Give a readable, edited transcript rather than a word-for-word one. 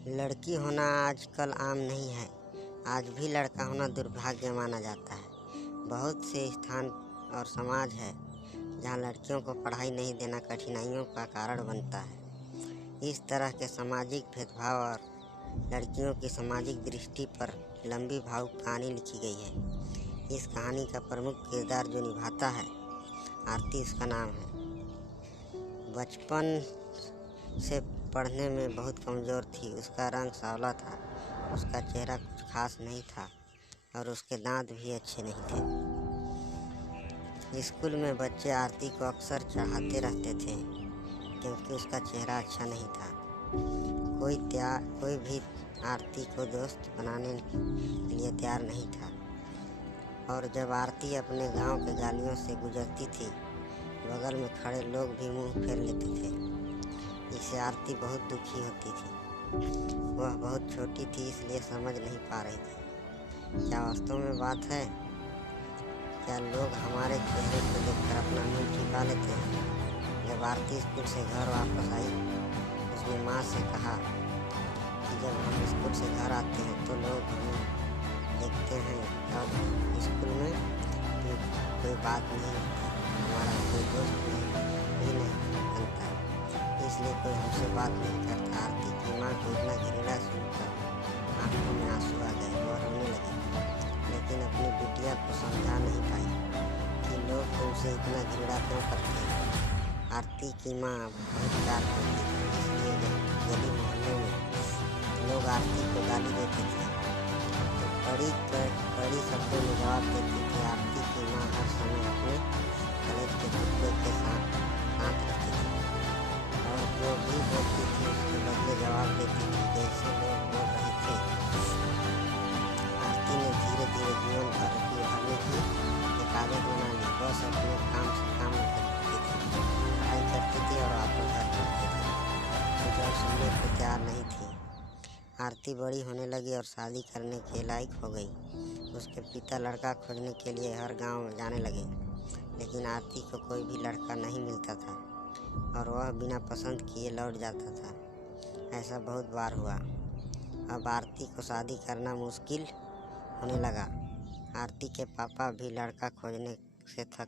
लड़की होना आजकल आम नहीं है। आज भी लड़का होना दुर्भाग्य माना जाता है। बहुत से स्थान और समाज है जहाँ लड़कियों को पढ़ाई नहीं देना कठिनाइयों का कारण बनता है। इस तरह के सामाजिक भेदभाव और लड़कियों की सामाजिक दृष्टि पर लंबी भावुक कहानी लिखी गई है। इस कहानी का प्रमुख किरदार जो निभाता है, आरती उसका नाम है। बचपन से पढ़ने में बहुत कमज़ोर थी। उसका रंग सांवला था, उसका चेहरा कुछ खास नहीं था और उसके दांत भी अच्छे नहीं थे। स्कूल में बच्चे आरती को अक्सर चढ़ाते रहते थे क्योंकि उसका चेहरा अच्छा नहीं था। कोई भी आरती को दोस्त बनाने के लिए तैयार नहीं था। और जब आरती अपने गांव के गलियों से गुजरती थी, बगल में खड़े लोग भी मुंह फेर लेते थे। इससे आरती बहुत दुखी होती थी। वह बहुत छोटी थी, इसलिए समझ नहीं पा रही थी क्या वास्तव में बात है। क्या लोग हमारे चेहरे को देखकर अपना मुंह छिपा लेते हैं। जब आरती स्कूल से घर वापस आई, उसने माँ से कहा कि जब हम स्कूल से घर आते हैं तो लोग हमें देखते हैं और स्कूल में भी कोई बात नहीं होती, हमारा कोई दोस्त भी नहीं बनता, इसलिए कोई हमसे बात नहीं करता। आरती की माँ को इतना घृणा सुनकर आंखों में आंसू आ गए। वह रोने लगी, लेकिन अपनी बिटिया को समझा नहीं पाई कि लोग तुमसे इतना घृणा क्यों करते हैं। आरती की माँ बहुत प्यार करती थी, इसलिए गली मोहल्ले में लोग आरती को गाली देते थे तो कड़ी शब्दों में जवाब देती थी। आरती की माँ हर समय अपने कॉलेज के कुत्ते के साथ रखती थी और जो भी बोलती थी उसके बदले जवाब देती थी जैसे लोग बोल रहे थे। आरती ने धीरे धीरे जीवन भरने की एक आदत बना ली। बस अपने काम से काम करती थी, पढ़ाई करती थी और वापस घर चलती थी। कुछ और सुनने को तैयार नहीं थी। आरती बड़ी होने लगी और शादी करने के लायक हो गई। उसके पिता लड़का खोजने के लिए हर गांव में जाने लगे, लेकिन आरती को कोई भी लड़का नहीं मिलता था और वह बिना पसंद किए लौट जाता था। ऐसा बहुत बार हुआ। अब आरती को शादी करना मुश्किल होने लगा। आरती के पापा भी लड़का खोजने से थक